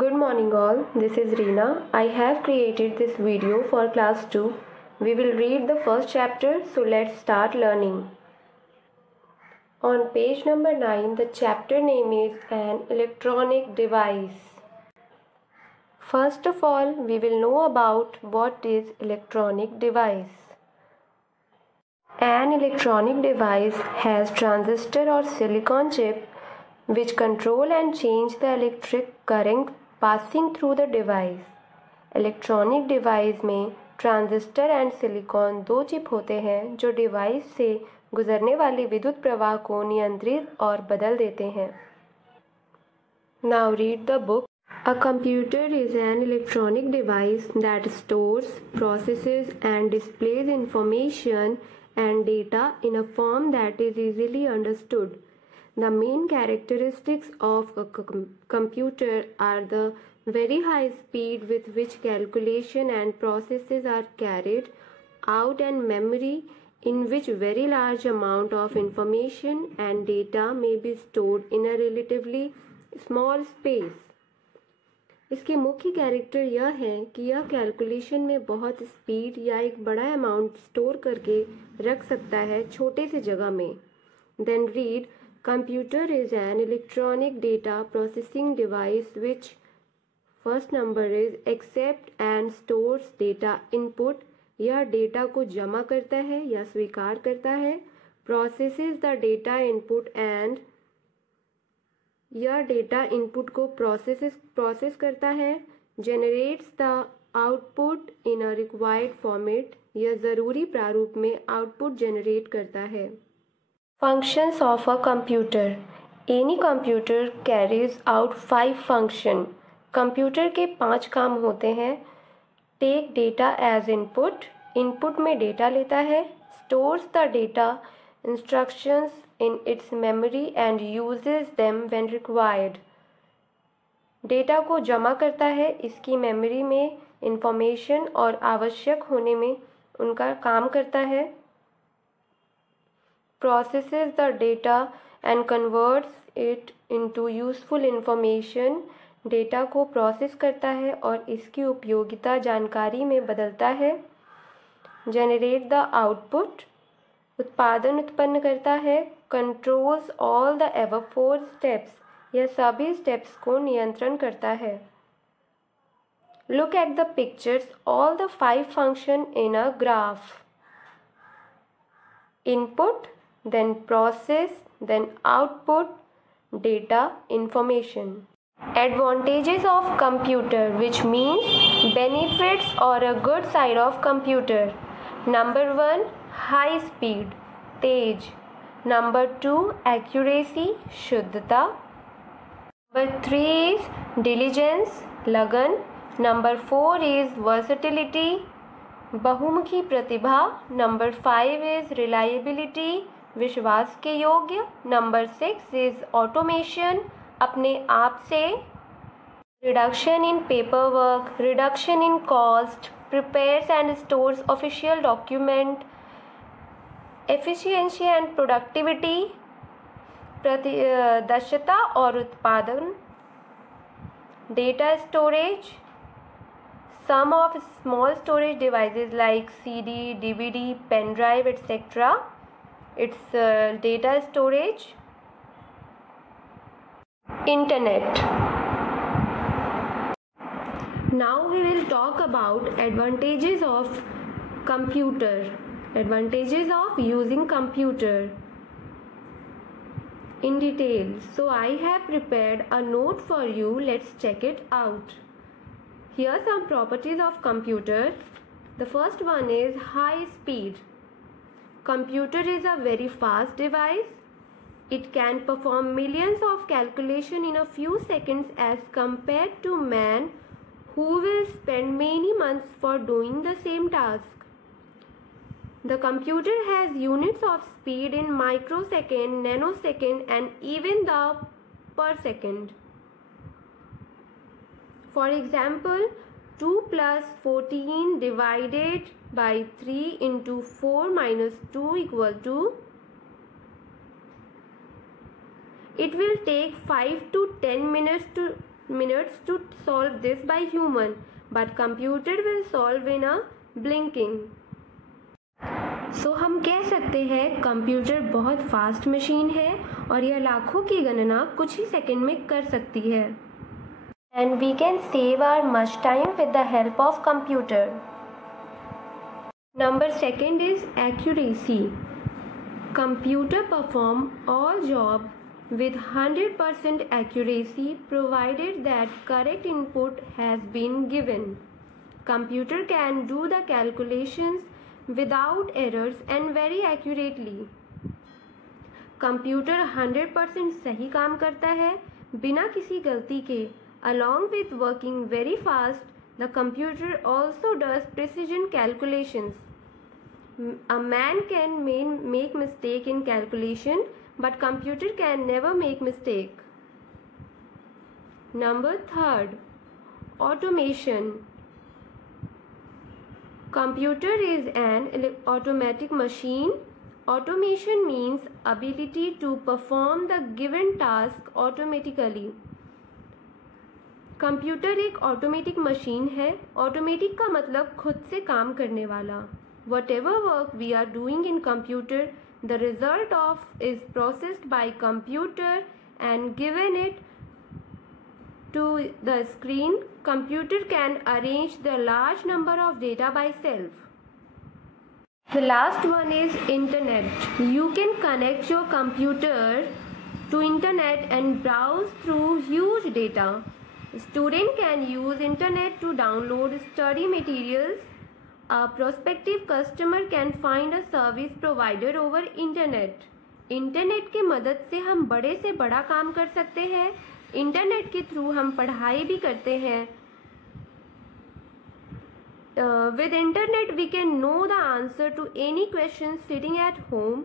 Good morning all, this is Reena. I have created this video for class 2. We will read the first chapter, so let's start learning. On page number 9, the chapter name is An Electronic Device. First of all, we will know about what is electronic device. An electronic device has transistor or silicon chip which control and change the electric current passing through the device. Electronic device में transistor and silicon दो chip होते हैं जो device से गुजरने वाले विद्युत प्रवाह को नियंत्रित और बदल देते हैं. Now read the book. A computer is an electronic device that stores, processes and displays information and data in a form that is easily understood. The main characteristics of a computer are the very high speed with which calculation and processes are carried out and memory in which very large amount of information and data may be stored in a relatively small space. इसके मुख्य character यह है कि यह calculation में बहुत speed या एक बड़ा अमाउंट स्टोर करके रख सकता है छोटे से जगह में. Then read, computer is an electronic data processing device which first number is accept and stores data input. यह डेटा को जमा करता है या स्वीकार करता है. Processes the data input and यह डेटा इनपुट को प्रोसेस करता है. Generates the output in a required format. यह ज़रूरी प्रारूप में आउटपुट जनरेट करता है. Functions of a computer. Any computer carries out 5 function. Computer के 5 काम होते हैं. Take data as input. Input में डेटा लेता है. Stores the data instructions in its memory and uses them when required. Data को जमा करता है. इसकी मेमोरी में इंफॉर्मेशन और आवश्यक होने में उनका काम करता है. Processes the data and converts it into useful information. Data को प्रोसेस करता है और इसकी उपयोगिता जानकारी में बदलता है. Generate the output. उत्पादन उत्पन्न करता है. Controls all the ever 4 steps. यह सभी स्टेप्स को नियंत्रण करता है. Look at the pictures. All the 5 function in a graph. Input, then process, then output, data, information. Advantages of computer which means benefits or a good side of computer. Number 1 high speed, तेज. Number 2 accuracy, शुद्धता. Number 3 is diligence, लगन. Number 4 is versatility, बहुमुखी प्रतिभा. Number 5 is reliability, विश्वास के योग्य. Number 6 is automation, अपने आप से. Reduction in paper work, reduction in cost, prepares and stores official document. Efficiency and productivity, दक्षता और उत्पादन. Data storage, some of small storage devices like CD, DVD, pen drive, etc. It's data storage. Internet. Now we will talk about advantages of computer. Advantages of using computer in detail. So I have prepared a note for you. Let's check it out. Here are some properties of computer. The first one is high speed. Computer is a very fast device. It can perform millions of calculations in a few seconds as compared to man who will spend many months for doing the same task. The computer has units of speed in microsecond, nanosecond and even the per second. For example, 2 plus 14 divided by 3 into 4 minus 2 equal to. It will take 5 to 10 minutes to minutes to solve this by human, but computer will solve in a blinking. हम कह सकते हैं computer बहुत fast machine है और यह लाखों की गणना कुछ ही सेकंड में कर सकती है. And we can save our much time with the help of computer. Number second is accuracy. Computer perform all job with 100% accuracy provided that correct input has been given. Computer can do the calculations without errors and very accurately. Computer 100% सही काम करता है बिना किसी गलती के. Along with working very fast, the computer also does precision calculations. A man can make mistake in calculation, but computer can never make mistake. Number third, automation. Computer is an automatic machine. Automation means ability to perform the given task automatically. Computer एक automatic machine है. Automatic का मतलब खुद से काम करने वाला. Whatever work we are doing in computer, the result of is processed by computer and given it to the screen. Computer can arrange the large number of data by self. The last one is internet. You can connect your computer to internet and browse through huge data. Student can use internet to download study materials. A prospective customer can find a service provider over internet. Internet की मदद से हम बड़े से बड़ा काम कर सकते हैं. इंटरनेट के थ्रू हम पढ़ाई भी करते हैं. With internet we can know the answer to any question sitting at home,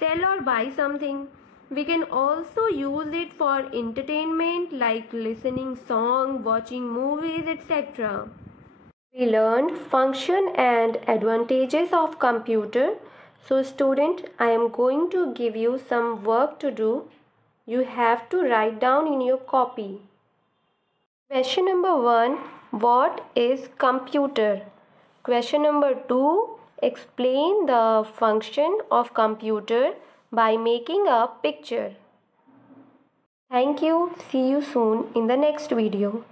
sell or buy something. We can also use it for entertainment like listening song, watching movies, etc. We learned function and advantages of computer. So student, I am going to give you some work to do. You have to write down in your copy. Question number 1. What is computer? Question number 2. Explain the function of computer by making a picture. Thank you. See you soon in the next video.